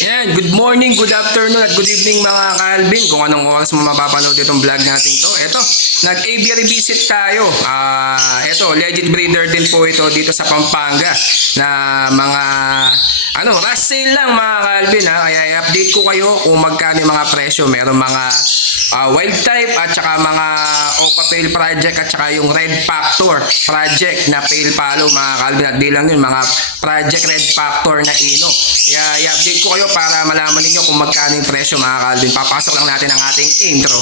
Yan, good morning, good afternoon, at good evening mga ka-Alvin. Kung anong oras mo mapapanood itong vlog natin to. Ito, nag-aviary visit tayo. Ito, legit breeder din po ito dito sa Pampanga. Na mga, Russell lang mga ka-Alvin ha. Kaya i-update ko kayo kung magkano yung mga presyo. Meron mga wild type at saka mga Opa Pale project at saka yung Red Factor project na pale follow mga ka-Alvin. At di lang yun, mga project Red Factor na ino. Kaya i-update ko kayo para malaman ninyo kung magkano yung presyo mga ka-Alvin. Papasok lang natin ang ating intro.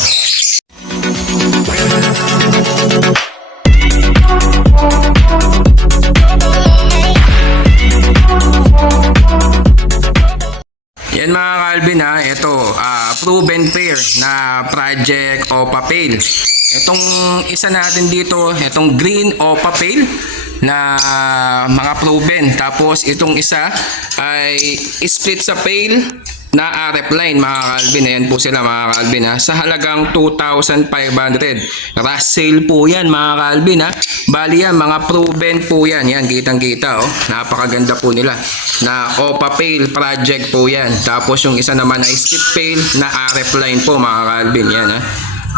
Yan mga ka-Alvin ha, ito proven pair na project Opa Pale. Itong isa natin dito, itong green Opa Pale na mga proven. Tapos itong isa ay split sa pale na RF line mga ka-Alvin. Ayan po sila mga ka-Alvin ha. Sa halagang 2,500. Russell po yan mga ka-Alvin ha. Bali yan, mga proven po yan. Yan, kitang-kita oh. Napakaganda po nila. Na Opa Pale project po yan. Tapos yung isa naman ay split pale na RF line po mga ka-Alvin. Yan ha.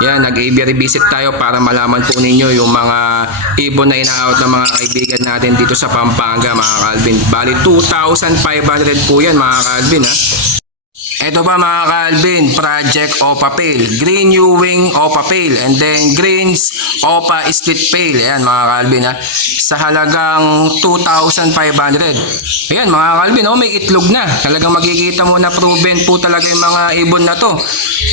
Yan, nag-aviary visit tayo para malaman po ninyo yung mga ibon na ina-out ng mga kaibigan natin dito sa Pampanga mga ka-Alvin. Bali 2,500 po yan mga ka-Alvin ha. Ito pa mga ka-Alvin, project Opa Pale, green Ewing Opa Pale, and then greens Opa Split Pale. Ayan mga ka-Alvin ha, sa halagang 2,500. Ayan mga ka-Alvin, oh, may itlog na. Talagang makikita mo na proven po talaga yung mga ibon na to.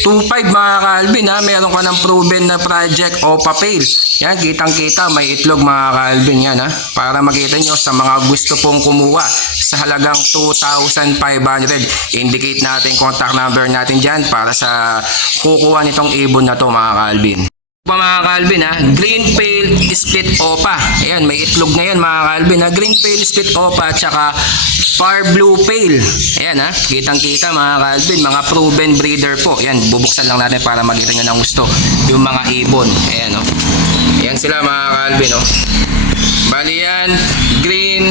2,500 mga ka-Alvin ha, meron ka ng proven na project Opa Pale. Yan, kitang-kita, may itlog mga ka-Alvin yan ha, para makita nyo sa mga gusto pong kumuha sa halagang 2,500. Indicate natin contact number natin dyan para sa kukuha nitong ibon na to mga ka-Alvin. Mga ka-Alvin ha, green pale split Opa. Ayan, may itlog na yan mga ka-Alvin ha. Green pale split Opa at saka far blue pale. Ayan ha, kitang-kita mga ka-Alvin, mga proven breeder po. Ayan, bubuksan lang natin para makita nyo ng gusto yung mga ibon. Ayan o. Ayan sila mga ka-Alvin o. Bali yan, green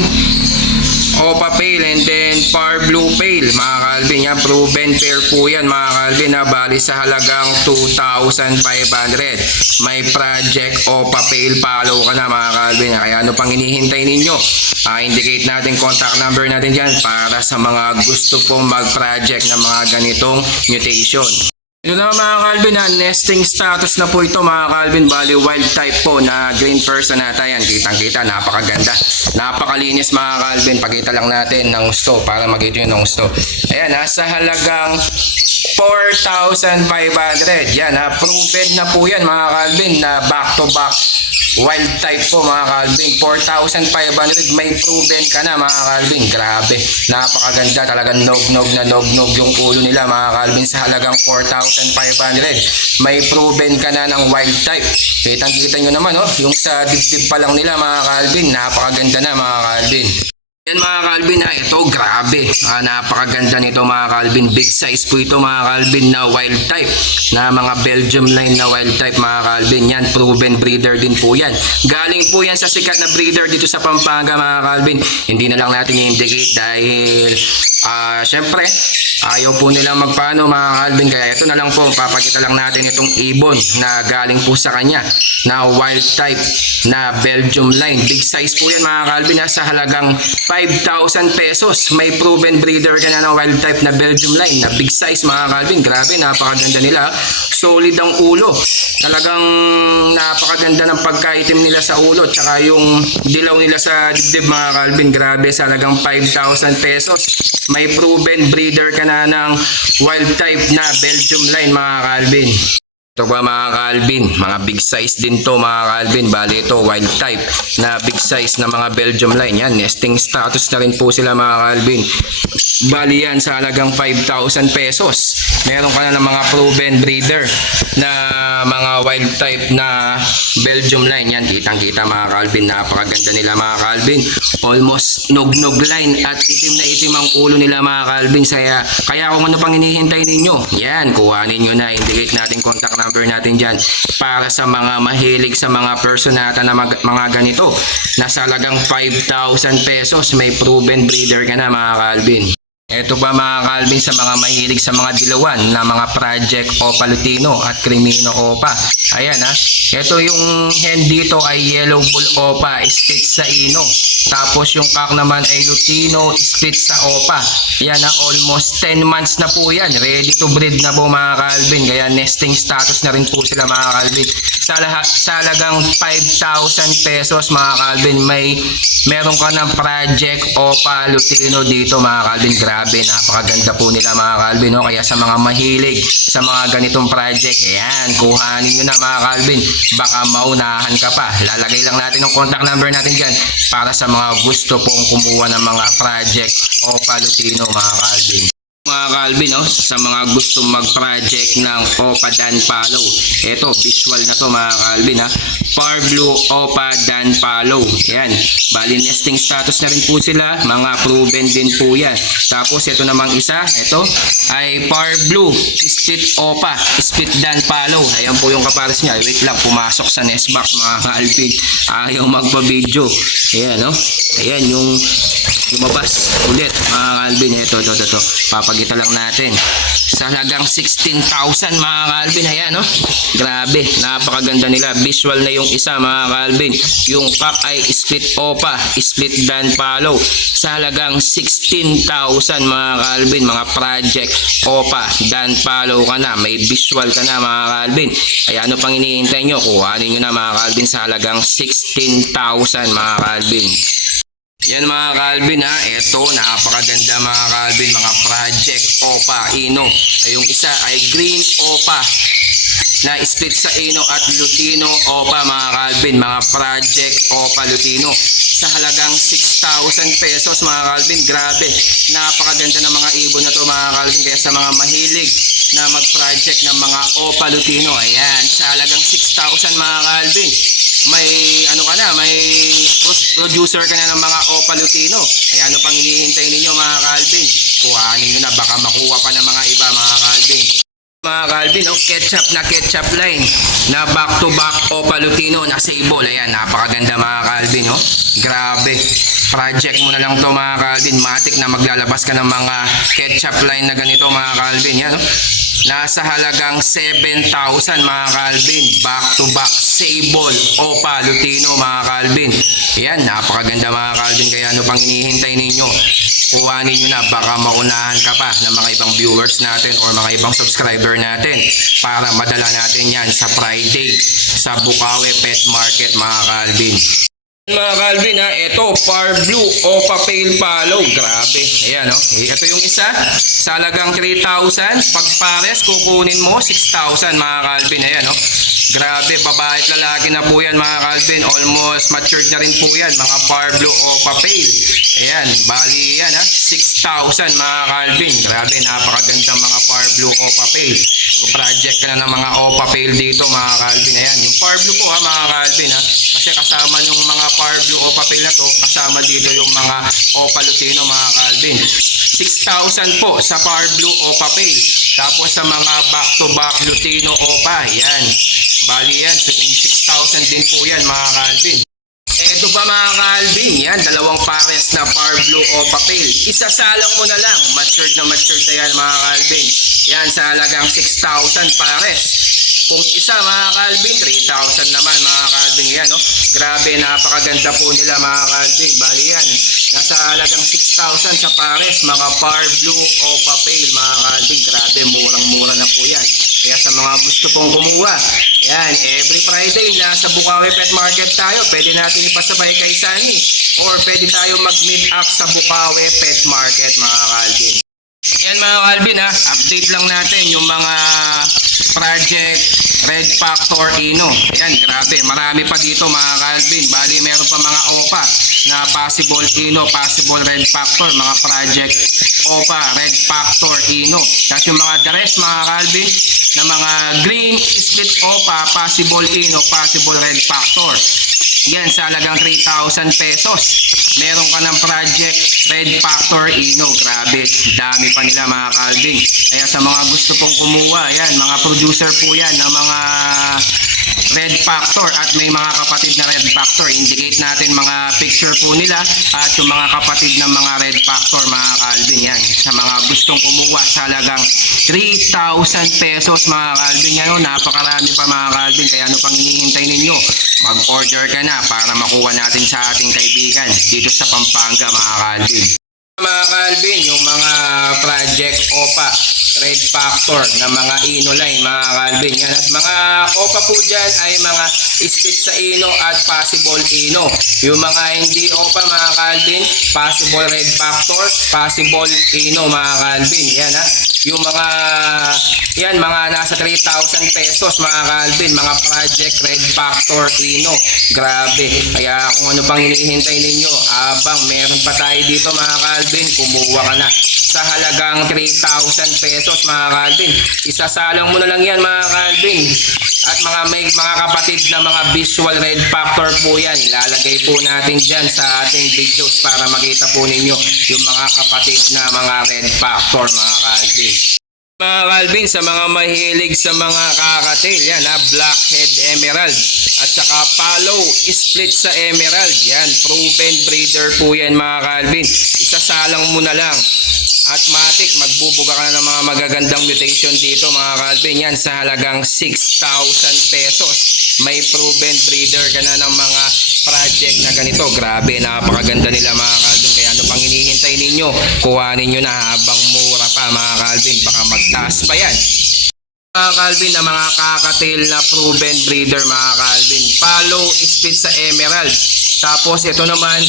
Opa Pale and then far blue pale mga ka-Alvin. Yan, proven pair po yan mga ka-Alvin na bali sa halagang 2,500. May project Opa Pale follow ka na mga ka-Alvin. Kaya ano pang hinihintay ninyo? Indicate natin contact number natin dyan para sa mga gusto pong mag-project ng mga ganitong mutation. Ito na mga ka-Alvin ha, nesting status na po ito mga ka-Alvin. Bali wild type po na green personata. Yan, kitang-kita, napakaganda, napakalinis mga ka-Alvin. Pakita lang natin ng gusto para makita nyo ng gusto. Ayan ha, sa halagang 4,500. Yan ha, proven na po yan mga ka-Alvin na back to back wild type po mga ka-Alvin. 4,500, may proven ka na mga ka-Alvin. Grabe, napakaganda talaga, nog-nog na nog-nog yung ulo nila mga ka-Alvin. Sa halagang 4,500 may proven ka na ng wild type. Kitang-kita nyo naman oh, yung sa dibdib pa lang nila mga ka-Alvin, napakaganda na mga ka-Alvin. Yan mga ka-Alvin ha, ito grabe, napakaganda nito mga ka-Alvin. Big size po ito mga ka-Alvin na wild type, na mga Belgium line na wild type mga ka-Alvin. Yan, proven breeder din po yan. Galing po yan sa sikat na breeder dito sa Pampanga mga ka-Alvin. Hindi na lang natin i-indicate dahil syempre ayaw po nila magpaano mga ka-Alvin. Kaya ito na lang po, papakita lang natin itong ibon na galing po sa kanya na wild type na Belgium line. Big size po yan mga ka-Alvin sa halagang 5,000 pesos. May proven breeder ka na ng wild type na Belgium line na big size mga ka-Alvin. Grabe, napakaganda nila. Solid ang ulo. Talagang napakaganda ng pagkaitim nila sa ulo. Tsaka yung dilaw nila sa dibdib mga ka-Alvin. Grabe, sa halagang 5,000 pesos. May proven breeder ka na ng wild type na Belgium line mga ka-Alvin. Ito ba mga ka-Alvin, mga big size din to mga ka-Alvin. Bali ito wild type na big size na mga Belgium line. Yan, nesting status na rin po sila mga ka-Alvin. Bali yan sa halagang 5,000 pesos. Meron ka na ng mga proven breeder na mga wild type na Belgium line. Yan, kitang-kita mga ka-Alvin, napakaganda nila mga ka-Alvin. Almost nog-nog line at itim na itim ang ulo nila mga ka-Alvin. Kaya kung ano pang hinihintay ninyo, yan, kuhanin nyo na. Indicate natin contact number natin dyan para sa mga mahilig sa mga personata na mga ganito na sa halagang 5,000 pesos. May proven breeder ka na mga ka-Alvin. Ito ba mga Calvin sa mga mahilig sa mga dilawan na mga project Opa Lutino at Crimino Opa. Ayan ha. Ito yung hen dito ay Yellow Bull Opa split sa Ino. Tapos yung cock naman ay Lutino split sa Opa. Ayan ha. Almost 10 months na po yan. Ready to breed na po mga Calvin. Kaya nesting status na rin po sila mga Calvin. Sa halagang 5,000 pesos mga Calvin, meron ka ng project Opa Lutino dito mga Calvin. Grabe, napakaganda po nila mga Calvin, no? Kaya sa mga mahilig sa mga ganitong project, ayan, kuhanin nyo na mga Calvin, baka maunahan ka pa. Lalagay lang natin yung contact number natin dyan para sa mga gusto pong kumuha ng mga project Opa Lutino mga Calvin. Mga Calvin, no? Sa mga gusto mag-project ng Opa Dan Palo, ito, visual na to mga Calvin ha. Par Blue Opa Dan Palo. Ayan, bali nesting status na rin po sila, mga proven din po yan. Tapos ito namang isa, ito ay Par Blue Split Opa Split Dan Palo. Ayan po yung kapares niya. Wait lang, pumasok sa nest box mga Calvin, ayaw magpa-video. Ayan, no? Ayan yung lumabas ulit mga Calvin. Ito. Papagita lang natin sa halagang 16,000 mga Calvin. Ayan, no? Grabe, napakaganda nila. Visual na yung isa mga Calvin. Yung cock ay split Opa split Dan Palo sa halagang 16,000 mga Calvin. Mga project Opa Dan Palo ka na, may visual ka na mga Calvin. Kaya ano pang hinihintay nyo? Kuhanin nyo na mga Calvin sa halagang 16,000 mga Calvin. Yan mga Calvin ha, ito napakaganda mga Calvin, mga project Opa Ino. Ay yung isa ay Green Opa na split sa Ino at Lutino Opa mga Calvin, mga project Opa Lutino sa halagang 6,000 pesos mga Calvin. Grabe, napakaganda ng mga ibon na to mga Calvin. Kaya sa mga mahilig na mag-project ng mga Opa Lutino, ayan, sa halagang 6,000 mga Calvin, may ano ka na, may producer ka na ng mga Opa Lutino. Ay ano pang hinihintay ninyo mga Calvin? Kuhanin nyo na, baka makuha pa ng mga iba mga Calvin. Mga Calvin, oh, ketchup line na back to back Opa Lutino na sable. Ayan, napakaganda mga Calvin, oh. Grabe, project mo na lang to mga Calvin. Matik na maglalabas ka ng mga ketchup line na ganito mga Calvin. Yan, oh. Nasa halagang 7,000 mga Calvin, back to back sable Opa Lutino mga Calvin. Yan, napakaganda mga Calvin. Kaya ano pang hinihintay ninyo? Kuhanin nyo na, baka maunahan ka pa ng mga ibang viewers natin or mga ibang subscriber natin para madala natin yan sa Friday sa Bukawi Pet Market mga Calvin. Mga Calvin ha, ito Par Blue Opa Pale Palo. Grabe, ayan o. Ito yung isa sa halagang 3,000. Pag pares kukunin mo 6,000 mga Calvin. Ayan o. Grabe, babae at lalaki na po yan mga Calvin. Almost matured na rin po yan, mga Par Blue Opa Pale. Ayan, bali yan ha, 6,000 mga Calvin. Grabe, napakagandang mga Par Blue Opa Pale. Project ka na ng mga Opa Pale dito mga Calvin. Ayan, yung Par Blue po ha mga Calvin ha. Kasi kasama yung mga Par Blue Opa Pale na to, kasama dito yung mga Opa Lutino mga Calvin. 6,000 po sa Par Blue Opa Pale. Tapos sa mga back to back Lutino Opa, yan. Bali yan, 6,000 din po yan mga Calvin. Ito pa mga Calvin, yan, dalawang pares na Par Blue Opa Pale. Isasalang mo na lang, matured na yan mga Calvin. Yan, sa halagang 6,000 pares. Kung isa mga Calvin, 3,000 naman mga Calvin. Yan, no? Grabe, napakaganda po nila mga Calvin. Bali yan, nasa halagang 6,000 sa pares, mga Par Blue Opa Pale mga Calvin. Grabe, murang-mura na po yan. Kaya sa mga gusto pong kumuha, yan, every Friday nasa Bukawi Pet Market tayo. Pwede natin ipasabay kay Sunny or pwede tayo mag-meet up sa Bukawi Pet Market mga Calvin. Yan mga Calvin ha, update lang natin yung mga project Red Factor Ino. Ayan, grabe, marami pa dito mga Calvin. Bali, meron pa mga Opa na possible Ino, possible Red Factor, mga project Opa Red Factor Ino. Tapos yung mga the rest mga Calvin na mga green split Opa, possible Ino, possible Red Factor. Yan, sa halagang 3,000 pesos. Meron ka ng project Red Factor Ino. Grabe, dami pa nila mga Calvin. Kaya sa mga gusto pong kumuha, yan, mga producer po yan ng mga red factor at may mga kapatid na red factor. Indicate natin mga picture po nila at yung mga kapatid ng mga red factor mga Calvin. Yan, sa mga gustong kumuha sa halagang 3,000 pesos mga Calvin. Yan, napakarami pa mga Calvin, kaya ano pang hinihintay ninyo? Mag-order ka na para makuha natin sa ating kaibigan dito sa Pampanga mga Calvin. Mga Calvin, yung mga project OPA red factor na mga inoline mga Calvin. Yan, at mga OPA po dyan ay mga split sa ino at possible ino. Yung mga hindi OPA mga Calvin, possible red factor, possible ino mga Calvin. Yan ha. Yung mga yan, mga nasa 3,000 pesos mga Calvin, mga project red factor ino. Grabe. Kaya kung ano pang hinihintay ninyo, abang meron pa tayo dito mga Calvin, kumuha ka na sa halagang 3,000 pesos mga Calvin. Isasalang mo na lang yan mga Calvin. At may mga kapatid na mga visual red factor po yan. Ilalagay po natin dyan sa ating videos para makita po ninyo yung mga kapatid na mga red factor mga Calvin. Mga Calvin, sa mga mahilig sa mga kakatil, yan ha, blackhead emerald at saka follow split sa emerald, yan, proven breeder po yan mga Calvin. Isasalang mo na lang at matik, magbubuga ka na ng mga magagandang mutation dito mga Calvin. Yan, sa halagang 6,000 pesos. May proven breeder ka na ng mga project na ganito. Grabe, napakaganda nila mga Calvin. Kaya ano pang hinihintay ninyo? Kuhanin nyo na habang mura pa mga Calvin. Baka magtaas pa yan. Mga Calvin, na mga kakatil na proven breeder mga Calvin. Follow split sa emerald. Tapos ito naman,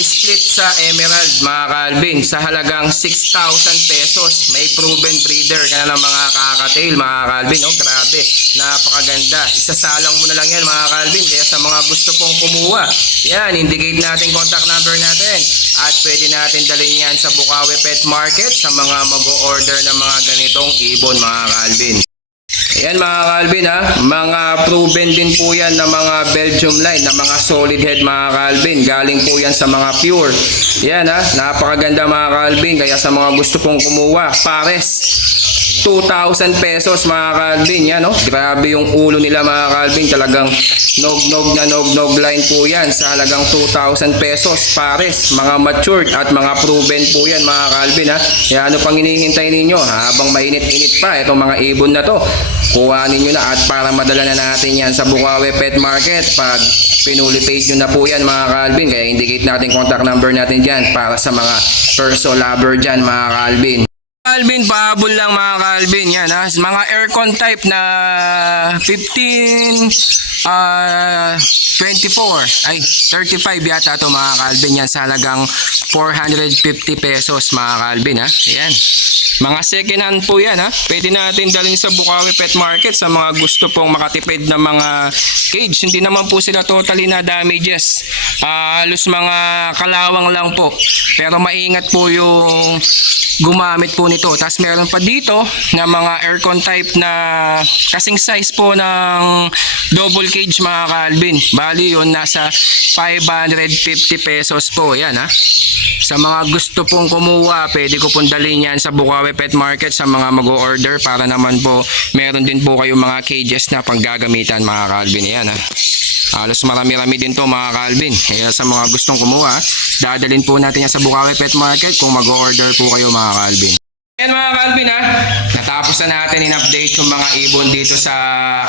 split sa emerald mga Calvin sa halagang 6,000 pesos. May proven breeder ka na ng mga kakatil mga Calvin. Oh, grabe, napakaganda. Isasalang mo na lang yan mga Calvin. Kaya sa mga gusto pong kumuha, yan, indicate natin contact number natin at pwede natin dalhin yan sa Bukawi Pet Market sa mga mag-o-order ng mga ganitong ibon mga Calvin. Yan mga Calvin ha, mga proven din po yan na mga Belgium line, na mga solid head mga Calvin. Galing po yan sa mga pure. Yan ha, napakaganda mga Calvin. Kaya sa mga gusto pong kumuha, pares 2,000 pesos mga Calvin. Yan no, grabe yung ulo nila mga Calvin. Talagang nog-nog na nog-nog line po yan sa halagang 2,000 pesos pares. Mga matured at mga proven po yan mga Calvin ha. Kaya ano pang hinihintay ninyo? Habang mainit-init pa itong mga ibon na to, kuhanin nyo na at para madala na natin yan sa Bukawi Pet Market. Pag pinuli page nyo na po yan mga Calvin, kaya indicate natin contact number natin dyan para sa mga perso lover dyan mga Calvin. Calvin, pahabol lang mga Calvin, yan ha, mga aircon type na 15 24 ay 35 yata to mga Calvin. Yan sa halagang 450 pesos mga Calvin ha. Ayan, mga second hand po yan ha. Pwede natin dalhin sa Bukawi Pet Market sa mga gusto pong makatipid ng mga cage. Hindi naman po sila totally na damages, halos mga kalawang lang po, pero maingat po yung gumamit po nito. Tapos meron pa dito na mga aircon type na kasing size po ng double cage mga Calvin. Bali yun, nasa 550 pesos po. Yan ha. Sa mga gusto pong kumuha, pwede ko pong dalhin yan sa Bukawi Pet Market sa mga mag-o-order para naman po meron din po kayong mga cages na panggagamitan mga Calvin. Yan ha. Halos marami-rami din to mga Calvin. Kaya sa mga gustong kumuha, dadalhin po natin yan sa Bukawi Pet Market kung mag-o-order po kayo mga Calvin. Ayan mga Calvin ha, natapos na natin in-update yung mga ibon dito sa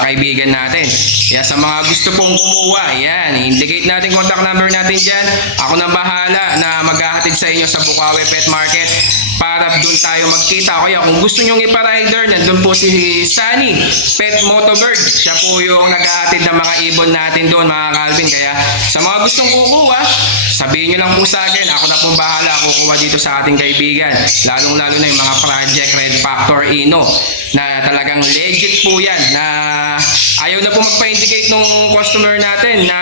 kaibigan natin. Kaya sa mga gusto pong kumuha, yan, indicate natin contact number natin dyan. Ako na bahala na maghahatid sa inyo sa Bukawi Pet Market para doon tayo magkita. Kaya kung gusto nyong ipa-rider, nandun po si Sunny Pet Motobird. Siya po yung naghahatid ng mga ibon natin doon mga Calvin. Kaya sa mga gustong kukuha, sabihin nyo lang po sa akin, ako na pong bahala kukuha dito sa ating kaibigan. Lalong-lalo na yung mga project red factor ino na talagang legit po yan, na ayaw na po magpa-indicate nung customer natin na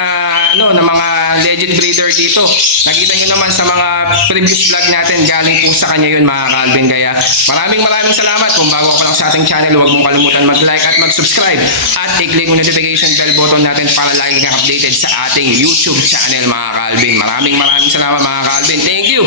ano, na mga legit breeder dito. Nakita nyo naman sa mga previous vlog natin, galing po sa kanya yun mga Calvin. Kaya maraming salamat. Kung bago ka lang sa ating channel, huwag mong kalimutan mag-like at mag-subscribe at i-click mo notification bell button natin para lagi kang updated sa ating YouTube channel mga Calvin. Maraming salamat mga Calvin. Thank you.